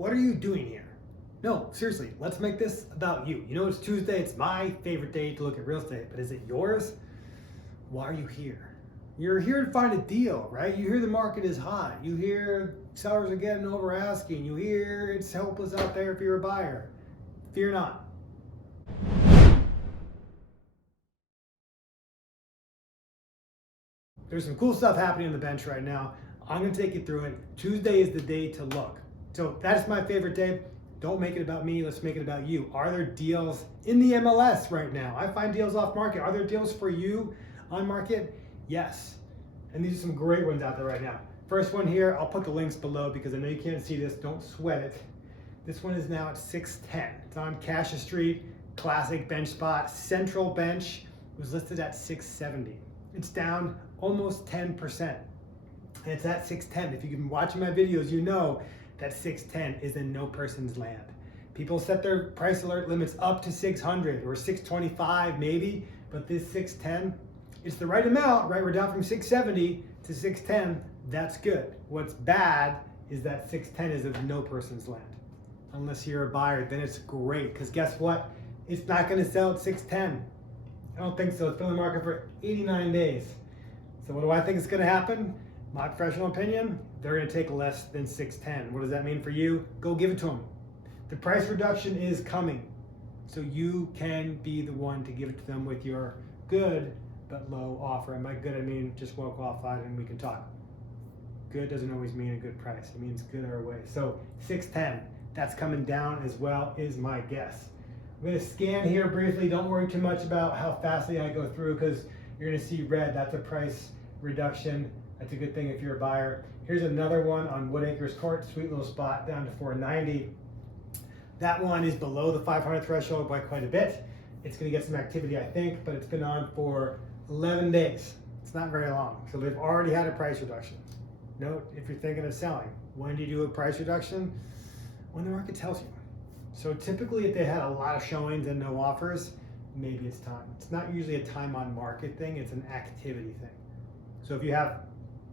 what are you doing here? No, seriously, let's make this about you. You know, it's Tuesday, it's my favorite day to look at real estate, but is it yours? Why are you here? You're here to find a deal, right? You hear the market is hot. You hear sellers are getting over asking. You hear it's hopeless out there if you're a buyer. Fear not. There's some cool stuff happening on the bench right now. I'm gonna take you through it. Tuesday is the day to look. So that's my favorite day. Don't make it about me, let's make it about you. Are there deals in the MLS right now? I find deals off market. Are there deals for you on market? Yes. And these are some great ones out there right now. First one here, I'll put the links below because I know you can't see this, don't sweat it. This one is now at 610. It's on Cassia Street, classic bench spot, central bench. It was listed at 670. It's down almost 10%. And it's at 610. If you've been watching my videos, you know that 610 is in no person's land. People set their price alert limits up to 600 or 625 maybe, but this 610, it's the right amount, right? We're down from 670 to 610. That's good. What's bad is that 610 is of no person's land. Unless you're a buyer, then it's great, because guess what? It's not going to sell at 610. I don't think so. It's been on the market for 89 days. So what do I think is going to happen? My professional opinion, they're going to take less than 610. What does that mean for you? Go give it to them. The price reduction is coming. So you can be the one to give it to them with your good but low offer. And by good, I mean just well qualified and we can talk. Good doesn't always mean a good price. It means good our way. So 610, that's coming down as well, is my guess. I'm going to scan here briefly. Don't worry too much about how fastly I go through because you're going to see red. That's a price reduction. That's a good thing if you're a buyer. Here's another one on Wood Acres Court, sweet little spot down to 490. That one is below the 500 threshold by quite a bit. It's going to get some activity, I think, but it's been on for 11 days. It's not very long. So they've already had a price reduction. Note, if you're thinking of selling, when do you do a price reduction? When the market tells you. So typically if they had a lot of showings and no offers, maybe it's time. It's not usually a time on market thing, it's an activity thing. So if you have,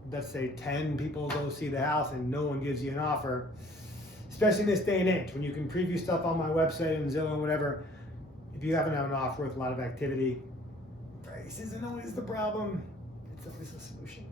let's say 10 people go see the house and no one gives you an offer, especially in this day and age, when you can preview stuff on my website and Zillow and whatever, if you haven't had an offer with a lot of activity, price isn't always the problem, it's always a solution.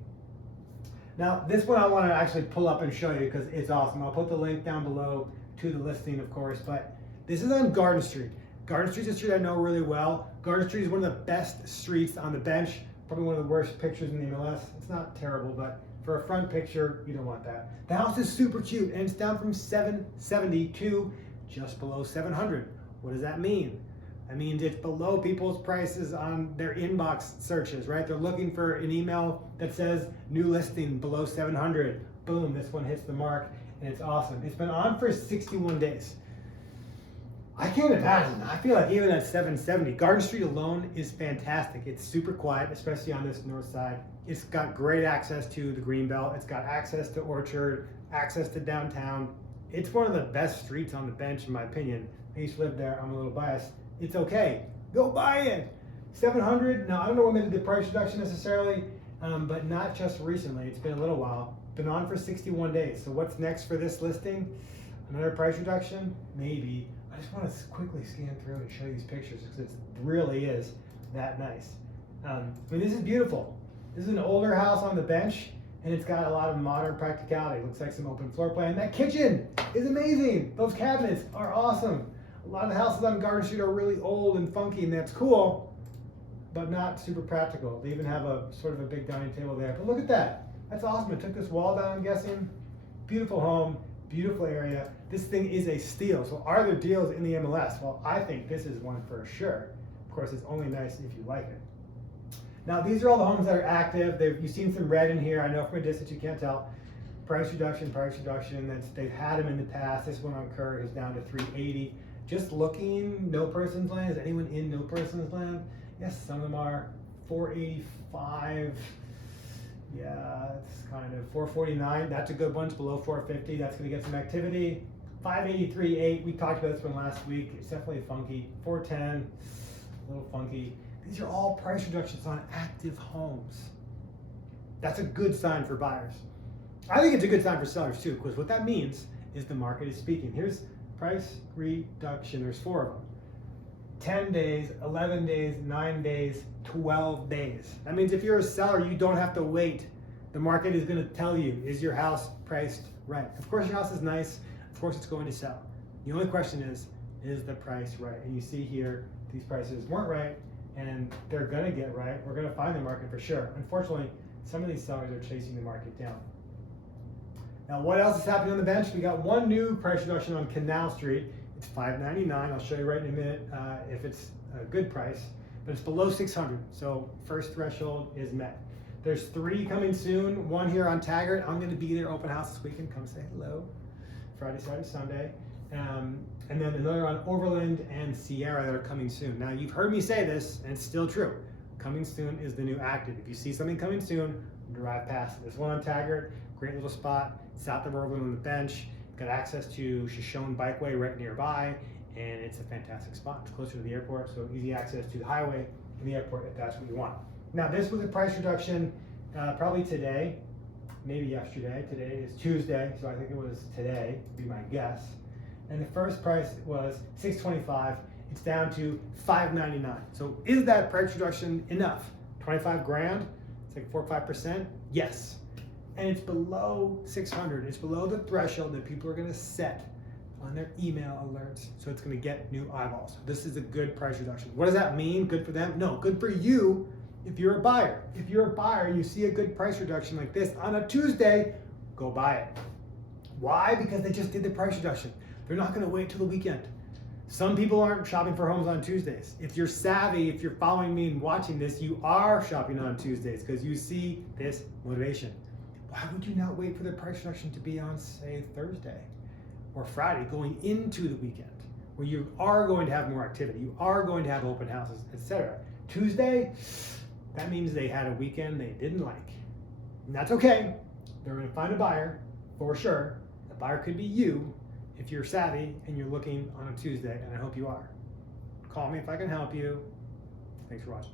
Now, this one I want to actually pull up and show you because it's awesome. I'll put the link down below to the listing, of course, but this is on Garden Street. Garden Street's a street I know really well. Garden Street is one of the best streets on the bench, probably one of the worst pictures in the MLS. It's not terrible, but for a front picture, you don't want that. The house is super cute, and it's down from 770 to just below 700. What does that mean? That means it's below people's prices on their inbox searches, right? They're looking for an email that says new listing below 700. Boom, this one hits the mark, and it's awesome. It's been on for 61 days. I can't imagine. I feel like even at 770, Garden Street alone is fantastic. It's super quiet, especially on this north side. It's got great access to the Greenbelt. It's got access to Orchard, access to downtown. It's one of the best streets on the bench, in my opinion. I used to live there. I'm a little biased. It's okay. Go buy it. 700. Now, I don't know when they did the price reduction necessarily, but not just recently. It's been a little while. Been on for 61 days. So what's next for this listing? Another price reduction? Maybe. I just want to quickly scan through and show you these pictures because it really is that nice. I mean, this is beautiful. This is an older house on the bench, and it's got a lot of modern practicality. It looks like some open floor plan. That kitchen is amazing. Those cabinets are awesome. A lot of the houses on Garden Street are really old and funky, and that's cool, but not super practical. They even have a sort of a big dining table there. But look at that. That's awesome. It took this wall down, I'm guessing. Beautiful home, beautiful area. This thing is a steal. So are there deals in the MLS? Well, I think this is one for sure. Of course, it's only nice if you like it. Now, these are all the homes that are active. You've seen some red in here. I know from a distance you can't tell. Price reduction. They've had them in the past. This one on Kerr is down to 380. Just looking, no person's land. Is anyone in no person's land? Yes, some of them are. 485. Yeah, it's kind of 449. That's a good bunch below 450. That's going to get some activity. 583.8. We talked about this one last week. It's definitely funky. 410. A little funky. These are all price reductions on active homes. That's a good sign for buyers. I think it's a good sign for sellers too, because what that means is the market is speaking. Here's price reduction. There's 4 of them. 10 days, 11 days, 9 days, 12 days. That means if you're a seller, you don't have to wait. The market is going to tell you, is your house priced right? Of course your house is nice. Of course it's going to sell. The only question is the price right? And you see here, these prices weren't right, and they're going to get right. We're going to find the market for sure. Unfortunately, some of these sellers are chasing the market down. Now, what else is happening on the bench? We got one new price reduction on Canal Street. It's $5.99. I'll show you right in a minute if it's a good price, but it's below 600. So first threshold is met. There's 3 coming soon. One here on Taggart. I'm going to be there, open house this weekend. Come say hello. Friday, Saturday, Sunday. And then another on Overland and Sierra that are coming soon. Now, you've heard me say this, and it's still true. Coming soon is the new active. If you see something coming soon, drive past it. There's one on Taggart, great little spot, south of Overland on the bench. Got access to Shoshone Bikeway right nearby, and it's a fantastic spot. It's closer to the airport, so easy access to the highway and the airport if that's what you want. Now, this was a price reduction probably today, maybe yesterday. Today is Tuesday, so I think it was today, would be my guess. And the first price was $625. It's down to $599. So is that price reduction enough? 25 grand? It's like 4 or 5%? Yes. And it's below 600. It's below the threshold that people are going to set on their email alerts. So it's going to get new eyeballs. This is a good price reduction. What does that mean? Good for them? No, good for you if you're a buyer. If you're a buyer, you see a good price reduction like this on a Tuesday, go buy it. Why? Because they just did the price reduction. They're not going to wait till the weekend. Some people aren't shopping for homes on Tuesdays. If you're savvy, if you're following me and watching this, you are shopping on Tuesdays because you see this motivation. Why would you not wait for the price reduction to be on, say, Thursday or Friday going into the weekend where you are going to have more activity, you are going to have open houses, etc. Tuesday, that means they had a weekend they didn't like. And that's okay. They're going to find a buyer for sure. The buyer could be you if you're savvy and you're looking on a Tuesday, and I hope you are. Call me if I can help you. Thanks for watching.